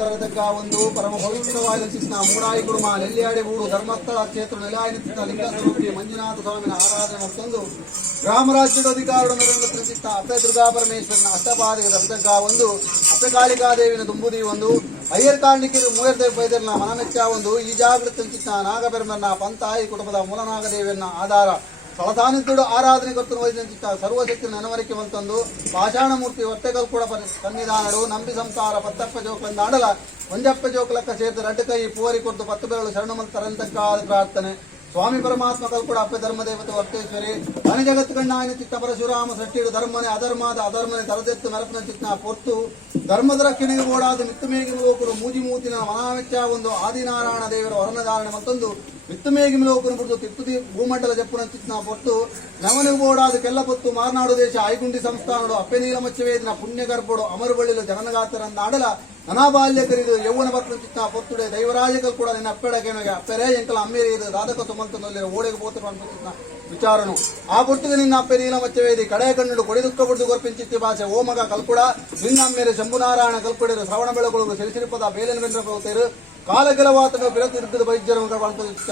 ತರಗತಕ್ಕ ಒಂದು ಪರಮ ಪವಿತ್ರವಾದ ಮೂಡಾಯಿ ಕುಡುಮ ನೆಲ್ಲಿಯಾಡಿ ಊರು ಧರ್ಮಸ್ಥಳ ಕ್ಷೇತ್ರ ನೆಲೆಯಾಯಿನ ಲಿಂಗಸ್ವರೂಪಿ ಮಂಜುನಾಥ ಸ್ವಾಮಿನ ಆರಾಧನೆ ಮತ್ತೊಂದು ಗ್ರಾಮ ರಾಜ್ಯದ ಅಧಿಕಾರವನ್ನು ತಿಳಿಸಿದ್ದ ಅಪ್ಪೆ ದುರ್ಗಾ ಪರಮೇಶ್ವರನ ಅಷ್ಟಪಾದಿಗೆ ತರಗತಕ್ಕ ಒಂದು ಅಪ್ಪೆ ಕಾಳಿಕಾದೇವಿನ ತುಂಬುದಿ ಒಂದು ಅಯ್ಯರ್ ಕಾರಣಿಕರು ಮೂಯರ್ದೇವ್ ಬೈದರ್ನ ಮನಮೆಚ್ಚ ಒಂದು ಈ ಜಾಗೃತಿ ತಿಳಿಸಿದ್ದ ನಾಗಬೆರ್ಮನ್ನ ಪಂತಾಯಿ ಕುಟುಂಬದ ಮೂಲನಾಗದೇವಿಯನ್ನ ಆಧಾರ ಸ್ಥಳತಾನಿದ್ದುಡು ಆರಾಧನೆ ಕೊಟ್ಟು ವೈದ್ಯಂಚಿತ್ತ ಸರ್ವಶಕ್ತಿ ನೆನವರಿಕೆ ಬಂತಂದು ಪಾಷಾಣ ಮೂರ್ತಿ ಹೊಟ್ಟೆಗಳು ಕೂಡ ಸನ್ನಿಧಾನಗಳು ನಂಬಿ ಸಂಸಾರ ಪತ್ತಪ್ಪ ಜೋಕಂದ ಆಡಲ ಒಂಜಪ್ಪ ಜೋಕಲಕ್ಕ ಸೇರ್ತು ರಡ್ಡು ಕೈ ಪೂರಿ ಕೊಟ್ಟು 10 ಬೆರಳು ಶರಣ ಮಂತ್ರ ತರಂತಕ್ಕಾದ ಪ್ರಾರ್ಥನೆ ಸ್ವಾಮಿ ಪರಮಾತ್ಮಕಲ್ ಕೂಡ ಅಪ್ಪೆ ಧರ್ಮದೇವತೆ ವರ್ತೇಶ್ವರಿ ಧನಿ ಜಗತ್ ಕಣ್ಣಾಯನ ಚಿತ್ತ ಪರಶುರಾಮ ಸೃಷ್ಟಿಡು ಧರ್ಮನೆ ಅಧರ್ಮನೆ ತರದೆತ್ತು ಮೆರಪನ ಚಿತ್ತ ಪೊತ್ತು ಧರ್ಮದ ರಕ್ಷಣೆಗೆ ಓಡಾದ ಮಿತ್ತುಮೇಗಿ ಲೋಕರು ಮೂಜಿ ಮೂತಿನ ಮನಾವೆಚ್ಚ ಒಂದು ಆದಿನಾರಾಯಣ ದೇವರ ವರ್ಣಧಾರಣೆ ಮತ್ತೊಂದು ಮಿತ್ತುಮೇಗಿ ಲೋಕನು ಬಿಡುದು ತಿಪ್ಪುದಿ ಭೂಮಂಡಲ ಜಪ್ಪುನ ಚಿತ್ನ ಪೊತ್ತು ನವನಿಗೆ ಓಡಾದ ಕೆಲ್ಲ ಪೊತ್ತು ಮಾರ್ನಾಡು ದೇಶ ಐಗುಂಡಿ ಸಂಸ್ಥಾನಡು ಅಪ್ಪೆ ನೀಲಮಚ್ಚವೇದಿನ ಪುಣ್ಯ ಗರ್ಭಡು ಅಮರುಬಳ್ಳಿಲು ಜನನಗಾತರನ್ನ ಆಡಲ ಅನಾಬಾಲ್ಯ ಕರಿದು ಯೌವನ ಬರ್ತ ಚಿತ್ತ ಪೊತ್ತುಡೆ ದೈವರಾಜಕಲ್ ಕೂಡ ನಿನ್ನ ಅಪ್ಪೆಡಗೆನಗೆ ಅಪ್ಪೆರೇ ಎಂಕಲ ಅಮ್ಮೇರಿ ಇದು ದಾದಕ ಸುಮಂತನಲ್ಲಿ ಓಡೆಗೆ ಬೋತ ವಿಚಾರನು ಆ ಪೊಟ್ಟಿಗೆ ನಿನ್ನ ಅಪ್ಪೆ ನೀಲಮಚ್ಚವೇದಿ ಕಡೆ ಕಣ್ಣು ಕೊಡಿದುಕ್ಕ ಬಿಡ್ದು ಗೊರ್ಪಿಂಚಿತ್ತಿ ಭಾಷೆ ಓಮಗ ಕಲ್ಪುಡ ನಿನ್ನ ಅಮ್ಮೇರಿ ಶಂಭುನಾರಾಯಣ ಕಲ್ಪುಡಿರು ಶ್ರವಣ ಬೆಳಗೊಳು ಸಿರಿಸಿರಿಪದ ಬೇಲಿನ ಬೆಂದ್ರ ಹೋಗ್ತಿರು ಕಾಲಗೆಲವಾತನ ಬಿರತಿರುಗದ ವೈದ್ಯರ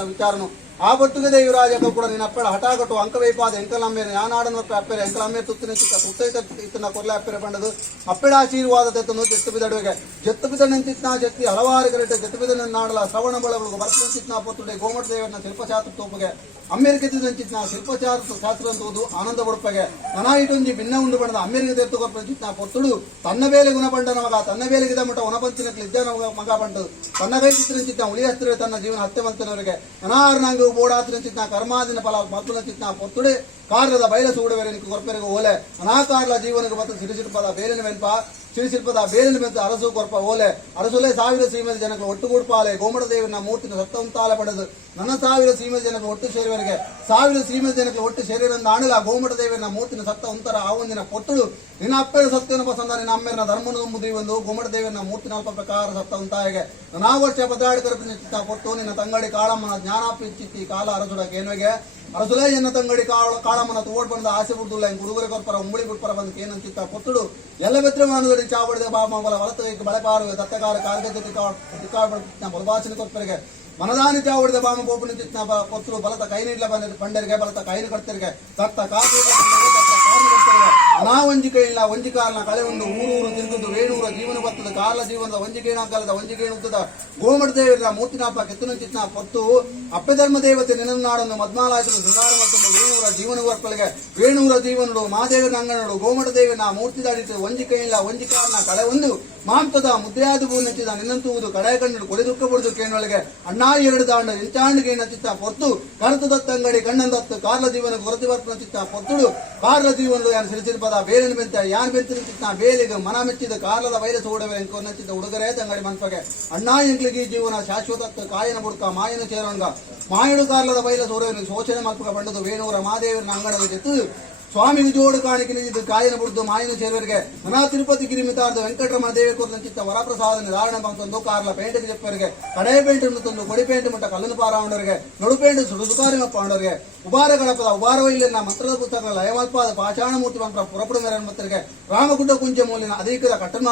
ವಿಚಾರನು ಆ ಪೊಟ್ಟಿಗೆ ದೇವರಾಜ ಕೂಡ ನಿನ್ನ ಅಪ್ಪೆಡ ಹಠಾಗಟ್ಟು ಅಂಕವೈಪಾದ ಎಂಕಲಮ್ಮೇರೆ ಯಾನಾಡನ ಅಪ್ಪೆರೆ ಎಂಕಲಮ್ಮೇರೆ ತುತ್ತಿನ ಚಿಕ್ಕ ತುತ್ತೈತ ಇತ್ತನ ಕೊರ್ಲೆ ಅಪ್ಪೆರೆ ಬಂಡದು ಅಪ್ಪೆಡ ಆಶೀರ್ವಾದ ತೆತ್ತನು ಜತ್ತು ಬಿದಡುವೆಗೆ ಜತ್ತು ಬಿದ ನಿಂತಿತ್ನ ಶಕ್ತಿ ಹಲವಾರು ಗರಟೆ ಜತ್ತು ಬಿದ ನಾಡಲ ಶ್ರವಣ ಬೆಳಗೊಳು ಬರ್ತಿನ ಚಿತ್ನ ಪೊತ್ತುಡೆ ಗೋಮಟ ದೇವರನ್ನ ಶಿಲ್ಪಶಾಸ್ತ್ರ ತೋಪಗೆ ಅಮೇರಿಕೆ ಚಿತ್ನ ಶಿಲ್ಪಶಾಸ್ತ್ರ ಅಂತುವುದು ಆನಂದ ಬುಡಪಗೆ ನನಾಯಿಟೊಂಜಿ ಭಿನ್ನ ಉಂಡು ಬಣ್ಣದ ಅಮೇರಿಕೆ ತೆತ್ತು ಕೊಪ್ಪ ಚಿತ್ನ ಪೊತ್ತುಡು ತನ್ನ ಬೇಲೆ ಗುಣಪಂಡನ ಮಗ ತನ್ನ ಬೇಲೆಗಿದ ಮಠ ಒಣಪಂಚಿನ ಇದ್ದ ಮಗ ಬಂಟದು ತನ್ನ ಬೇಲೆ ಚಿತ್ರ ಚಿತ್ನ ಉಳಿಯಸ್ತ್ರ ತನ್ನ ಜೀವನ ಹತ್ಯೆ ಮಂತನವರಿಗೆ ಅನಾರ್ನಾಂಗ ಬೋಡಾತ್ರ ಚಿತ್ನ ಕರ್ಮಾದಿನ ಫಲ ಮತ್ತುಲ ಚಿತ್ನ ಪೊತ್ತುಡೆ ಕಾರ್ಯದ ಬಯಲಸು ಉಡವೆರೆ ಕೊರ್ಪೆರೆಗೆ ಓಲೆ ಅನಾಕಾರ್ಲ ಜೀವನಕ್ಕೆ ಮತ್ತು ಸಿರಿಸಿರ್ಪದ ಬೇಲಿನ ವೆಂಪ ಸಿರಿಸಿರ್ಪದ ಬೇಲಿನ ಬೆಂತ ಅರಸು ಕೊರ್ಪ ಓಲೆ ಅರಸುಲೆ 1000 ಸೀಮೆದ ಜನಗಳು ಒಟ್ಟುಗೂಡ್ಪಾಲೆ ಗೋಮಟ ದೇವನ ಮೂರ್ತಿನ ಸತ್ತವಂತಾಲೆ ಪಡೆದು ನನ್ನ 1000 ಸೀಮೆದ ಜನಗಳು ಒಟ್ಟು ಸೇರಿವರೆಗೆ 1000 ಸೀಮೆದ ಜನಗಳು ಒಟ್ಟು ಸೇರಿರಂದ ಆಣಲ ಗೋಮಟ ದೇವನ ಮೂರ್ತಿನ ಸತ್ತ ಒಂತರ ಆ ಒಂದಿನ ಪೊಟ್ಟುಳು ನಿನ್ನ ಅಪ್ಪೆರ ಸತ್ಯನ ಪಸಂದ ನಿನ್ನ ಅಮ್ಮೆರನ ಧರ್ಮನ ಮುದ್ರಿ ಒಂದು ಗೋಮಟ ದೇವನ ಮೂರ್ತಿನ ಅಲ್ಪ ಪ್ರಕಾರ ಸತ್ತವಂತಾಯಗೆ ನಾ ವರ್ಷ ಪದಾಡಿಕರ ಚಿತ್ತ ಕೊಟ್ಟು ನಿನ್ನ ತಂಗಡಿ ಕಾಳಮ್ಮನ ಜ್ಞಾನಾಪಿ ಚಿತ್ತಿ ಕಾಲ ಅರಸುಡಕ್ಕೆ ಏನುವೆಗೆ ಅರಸುಲೆ ಎನ್ನ ತಂಗಡಿ ಕಾಳಮ್ಮನ ತೋಡ್ ಬಂದ ಆಸೆ ಬಿಡುದಿಲ್ಲ ಹಿಂಗೆ ಹುಡುಗರ ಕೊರ್ಪರ ಉಂಬಳಿ ಬಿಡ್ಪರ ಬಂದು ಏನಂತಿತ್ತ ಕೊಟ್ಟುಡು ಎಲ್ಲ ಬೆತ್ರ ಮಾನದಡಿ ಚಾವಡಿದೆ ಬಾಮಲ ವಲತೈಕ ಬಳಪಾರು ದತ್ತಕಾರ ಕಾರ್ಗದ ಬಲಭಾಷಣ ಕೊರ್ಪರಿಗೆ ಮನದಾನಿ ಚಾವಡಿದ ಬಾಮ ಗೋಪನ ಚಿತ್ನ ಕೊತ್ತರು ಬಲತ ಕೈ ನೀಡ್ಲ ಬಂಡರಿಗೆ ಬಲತ ಕೈನು ಕಟ್ತಿರಿಗೆ ತತ್ತ ಕಾರು ಅನಾವಂಜಿಕೆ ಇಲ್ಲ ವಂಜಿಕಾರನ ಕಳೆ ಒಂದು ಊರೂರು ತಿರುಗುದು ವೇಣೂರ ಜೀವನ ಬರ್ತದ ಕಾಲ ಜೀವನದ ವಂಜಿಕೇಣಾಗಲದ ವಂಜಿಕೇಣುತ್ತದ ಗೋಮಟ ದೇವರ ಮೂರ್ತಿನಾಪ ಕೆತ್ತನ ಚಿತ್ನ ಪೊತ್ತು ಅಪ್ಪೆ ಧರ್ಮ ದೇವತೆ ನಿನ್ನನಾಡನ್ನು ಮದ್ಮಾಲಾಯತನ ಶೃಂಗಾರ ಮತ್ತು ವೇಣೂರ ಜೀವನ ವರ್ಪಳಿಗೆ ವೇಣೂರ ಜೀವನಡು ಮಾದೇವನ ಅಂಗನಡು ಗೋಮಟ ದೇವನ ಮೂರ್ತಿ ದಾಡಿತು ವಂಜಿಕೆ ಇಲ್ಲ ವಂಜಿಕಾರನ ಕಳೆ ಒಂದು ಮಾಂತದ ಮುದ್ದೆಯಾದ ಭೂ ನಚ್ಚಿದ ನಿನ್ನಂತುವುದು ಕಡೆ ಕಣ್ಣು ಕೊಡೆ ದುಃಖ ಬಿಡುದು ಕೇಣೊಳಗೆ ಅಣ್ಣ 2 ದಾಂಡ ಇಂಚಾಂಡಿಗೆ ನಚ್ಚಿತ್ತ ಪೊತ್ತು ಕರುತು ದತ್ತಂಗಡಿ ಕಣ್ಣಂದತ್ತು ಕಾರ್ಲ ಜೀವನ ಕೊರತಿ ಬರ್ಪನ ಚಿತ್ತ ಪೊತ್ತುಡು ಕಾರ್ಲ ಜೀವನಡು ಯಾರು ಸಿರಿಸಿರ್ಪದ ಬೇಲಿನ ಬೆಂತ ಯಾನ್ ಬೆಂತಿನ ಚಿತ್ತ ಬೇಲಿಗೆ ಮನ ಮೆಚ್ಚಿದ ಕಾರ್ಲದ ವೈರಸ್ ಓಡವೆ ಎಂಕೋ ನಚ್ಚಿದ ಉಡುಗರೆ ತಂಗಡಿ ಮನ್ಪಗೆ ಅಣ್ಣ ಎಂಕ್ಲಿಗೆ ಜೀವನ ಶಾಶ್ವತ ಕಾಯನ ಬುಡ್ಕ ಮಾಯನ ಸೇರೋಂಗ ಮಾಯಡು ಕಾರ್ಲದ ವೈರಸ್ ಓಡವೆ ಶೋಷಣೆ ಮಲ್ಪಕ ಬಂಡದು ವೇಣೂರ ಮಾದೇವರನ ಅಂಗಡದ ಜೊತೆ ಸ್ವಾಮಿಗೆ ಜೋಡು ಕಾಣಿಕೆ ನಿಂತಿದ್ದು ಕಾಯಿನ ಬಿಡುದು ಮಾಯನ ಸೇರುವರಿಗೆ ಮನಾ ತಿರುಪತಿ ಗಿರಿಮಿತಾರ್ದು ವೆಂಕಟರಮಣ ದೇವರ ಕೊರತ ಚಿತ್ತ ವರಪ್ರಸಾದನ ಧಾರಣ ಬಂತಂದು ಕಾರ್ಲ ಪೇಂಟಿಗೆ చెప్పರಿಗೆ ಕಡೆ ಪೇಂಟ್ ತಂದು ಕೊಡಿ ಪೇಂಟ್ ಮಟ್ಟ ಕಲ್ಲನ ಪಾರಾವಣರಿಗೆ ನಡು ಪೇಂಟ್ ಸುಡುಸುಕಾರಿ ಮಪ್ಪವಣರಿಗೆ ಉಬಾರ ಗಣಪದ ಉಬಾರ ವೈಲ್ಯನ ಮಂತ್ರದ ಪುಸ್ತಕಗಳ ಲಯಮಲ್ಪಾದ ಪಾಷಾಣ ಮೂರ್ತಿ ಮಂತ್ರ ಪುರಪುಡು ಮೇರನ ಮತ್ತರಿಗೆ ರಾಮಗುಡ್ಡ ಕುಂಜ ಮೂಲಿನ ಅಧಿಕದ ಕಟ್ಟನ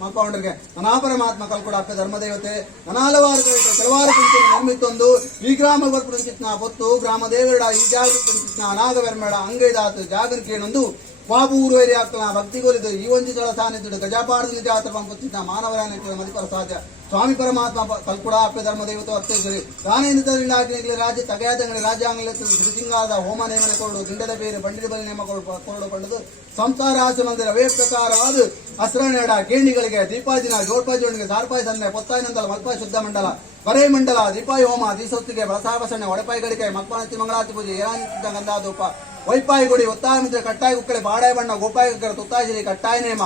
ಮಲ್ಪವಣರಿಗೆ ನನಾ ಪರಮಾತ್ಮ ಕಲ್ಕೊಡ ಅಪ್ಪೆ ಧರ್ಮದೇವತೆ ನನಾಲವಾರು ಕೆಲವಾರು ಕುಂಚನ ನಿರ್ಮಿತ್ತೊಂದು ಈ ಗ್ರಾಮ ಬರ್ಪುಡ ಚಿತ್ನ ಪೊತ್ತು ಗ್ರಾಮ ದೇವರ ಈ ಜಾಗೃತಿ ಚಿತ್ನ ಅನಾಗವೆರ್ಮೇಡ ಅಂಗೈದಾತು ಜಾಗನ್ ಕೇಳೊಂದು ಬಾಬು ಊರುವೇರಿ ಆಗ್ತನ ಭಕ್ತಿಗೋಲಿದ್ದು ಈ ಒಂಜಿ ಜಲ ಸಾನ್ನಿಧ್ಯ ಗಜಪಾಡದ ಜಾತ್ರೆ ಬಂಪತ್ತಿದ್ದ ಮಾನವರಾಯನ ಮದಿಪರ ಸಾಧ್ಯ ಸ್ವಾಮಿ ಪರಮಾತ್ಮ ಕಲ್ಪುಡ ಅಪ್ಪೆ ಧರ್ಮ ದೇವತೆ ಅರ್ಥೇಶ್ವರಿ ದಾನೇಂದ್ರ ಇಲಾಖೆಯಲ್ಲಿ ರಾಜ್ಯ ತಗಯಾದಂಗಡಿ ರಾಜ್ಯಾಂಗ ಶ್ರೀಸಿಂಗಾದ ಹೋಮ ನೇಮನೆ ಕೊರಡು ದಿಂಡದ ಬೇರೆ ಬಂಡಿದ ಬಲಿ ನೇಮ ಕೊರಡು ಪಡೆದು ಸಂಸಾರ ಆಸೆ ಮಂದಿರ ವೇ ಪ್ರಕಾರವಾದ ಹಸ್ರನೇಡ ಕೇಣಿಗಳಿಗೆ ದೀಪಾದಿನ ಜೋಡ್ಪಾಜೋಣಿಗೆ ಸಾರ್ಪಾಯಿ ಸನ್ನೆ ಪೊತ್ತಾಯಿ ನಂದಲ ಮಲ್ಪಾಯಿ ಶುದ್ಧ ಮಂಡಲ ಬರೇ ಮಂಡಲ ದೀಪಾಯಿ ಹೋಮ ದೀಸೊತ್ತಿಗೆ ಬಸವಸಣ್ಣೆ ಒಡಪಾಯಿ ಗಡಿಕೆ ಮಲ್ಪಾನತಿ ಮಂಗಳಾತಿ ಪೂಜೆ ಏರಾಂತ ಗಂಧಾಧೂಪ ವೈಪಾಯಿ ಗುಡಿ ಒತ್ತಾಯ ಮಿತ್ರ ಕಟ್ಟಾಯಿ ಕುಕ್ಕಳೆ ಬಾಡಾಯಿ ಬಣ್ಣ ಗೋಪಾಯಿ ಕುಕ್ಕರೆ ತುತ್ತಾಯಿಸಿರಿ ಕಟ್ಟಾಯ ನೇಮ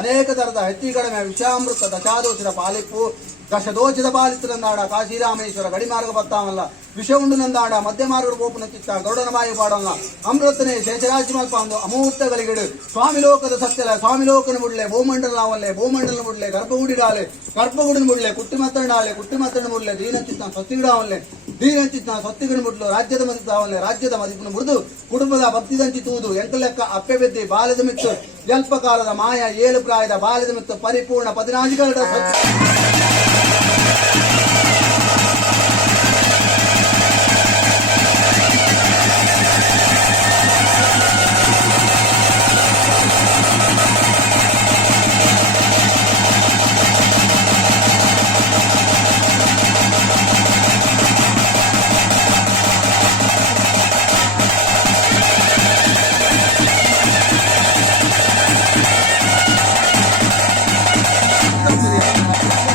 ಅನೇಕ ತರದ ಹೆಚ್ಚಿ ಕಡಿಮೆ ವಿಷಾಮೃತ ದಶಾದೋಷದ ಪಾಲಿಪ್ಪು ದಶದೋಷದ ಪಾಲಿತ್ತನಂದಾಡ ಕಾಶಿರಾಮೇಶ್ವರ ಗಡಿಮಾರ್ಗ ಬತ್ತಾಮಲ್ಲ ವಿಷ ಉಂಡು ನಂದಾಡ ಮಧ್ಯ ಮಾರ್ಗ ಗೋಪನ ಚಿತ್ತ ಗೌಡನ ಮಾಯಿ ಪಾಡಲ್ಲ ಅಮೃತನೇ ಶೇಷರಾಜಿ ಮಲ್ಪ ಒಂದು ಅಮೂರ್ತ ಗಲಿಗಿಡು ಸ್ವಾಮಿ ಲೋಕದ ಸತ್ಯಲ ಸ್ವಾಮಿ ಲೋಕನ ಮುಡ್ಲೆ ಭೂಮಂಡಲ ನಾವಲ್ಲೇ ಭೂಮಂಡಲ ಮುಡ್ಲೆ ಗರ್ಭಗುಡಿಡಾಲೆ ಗರ್ಭಗುಡಿನ ಮುಡ್ಲೆ ಕುಟ್ಟಿ ಮತ್ತಂಡಾಲೆ ಕುಟ್ಟಿ ಮತ್ತಂಡ ಮುಡ್ಲೆ ದೀನ ಚಿತ್ತ ಸತ್ತಿಗಿಡಾವಲ್ಲೇ ದೀರಂಚಿತ ಸೊತ್ತಿಗಣ ಮುಟ್ಲು ರಾಜ್ಯದ ಮದಿತಾವಲೆ ರಾಜ್ಯದ ಮದಿಪನ್ನು ಮುರಿದು ಕುಟುಂಬದ ಭಕ್ತಿದಂಚಿ ತೂದು ಎಂಕಲೆಕ್ಕ ಅಪ್ಪೆ ಬೆದ್ದಿ ಬಾಲ್ಯದ ಮಿತ್ತು ಅಲ್ಪ ಕಾಲದ ಮಾಯ ಏಳು ಪ್ರಾಯದ ಬಾಲ್ಯದ ಮಿತ್ತು ಪರಿಪೂರ್ಣ 14 Gracias.